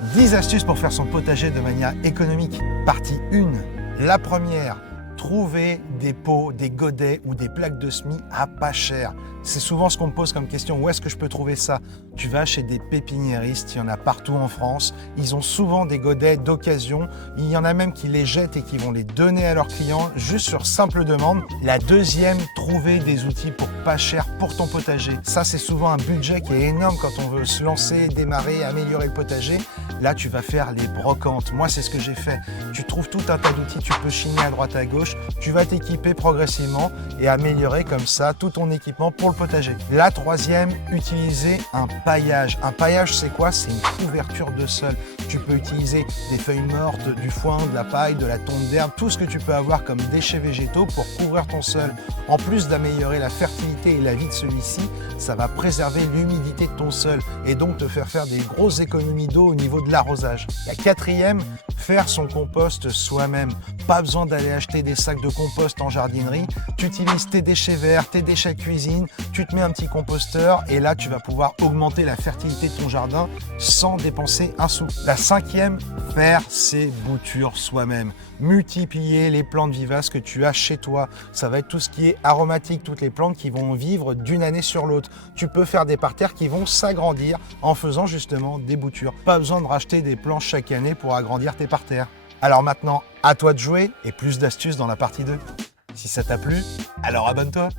10 astuces pour faire son potager de manière économique. Partie 1. La première, trouver des pots, des godets ou des plaques de semis à pas cher. C'est souvent ce qu'on me pose comme question, où est-ce que je peux trouver ça? Tu vas chez des pépiniéristes, il y en a partout en France. Ils ont souvent des godets d'occasion. Il y en a même qui les jettent et qui vont les donner à leurs clients juste sur simple demande. La deuxième, trouver des outils pour pas cher pour ton potager. Ça, c'est souvent un budget qui est énorme quand on veut se lancer, démarrer, améliorer le potager. Là, tu vas faire les brocantes. Moi, c'est ce que j'ai fait. Tu trouves tout un tas d'outils, tu peux chiner à droite à gauche. Tu vas t'équiper progressivement et améliorer comme ça tout ton équipement pour le potager. La troisième, utiliser un paillage. Un paillage, c'est quoi? C'est une couverture de sol. Tu peux utiliser des feuilles mortes, du foin, de la paille, de la tonte d'herbe, tout ce que tu peux avoir comme déchets végétaux pour couvrir ton sol. En plus d'améliorer la fertilité et la vie de celui-ci, ça va préserver l'humidité de ton sol et donc te faire des grosses économies d'eau au niveau de l'arrosage. La quatrième, faire son compost soi-même. Pas besoin d'aller acheter des sacs de compost en jardinerie. Tu utilises tes déchets verts, tes déchets de cuisine, tu te mets un petit composteur et là tu vas pouvoir augmenter la fertilité de ton jardin sans dépenser un sou. La cinquième, faire ses boutures soi-même. Multiplier les plantes vivaces que tu as chez toi. Ça va être tout ce qui est aromatique, toutes les plantes qui vont vivre d'une année sur l'autre. Tu peux faire des parterres qui vont s'agrandir en faisant justement des boutures. Pas besoin de racheter des planches chaque année pour agrandir tes parterres. Alors maintenant, à toi de jouer et plus d'astuces dans la partie 2. Si ça t'a plu, alors abonne-toi.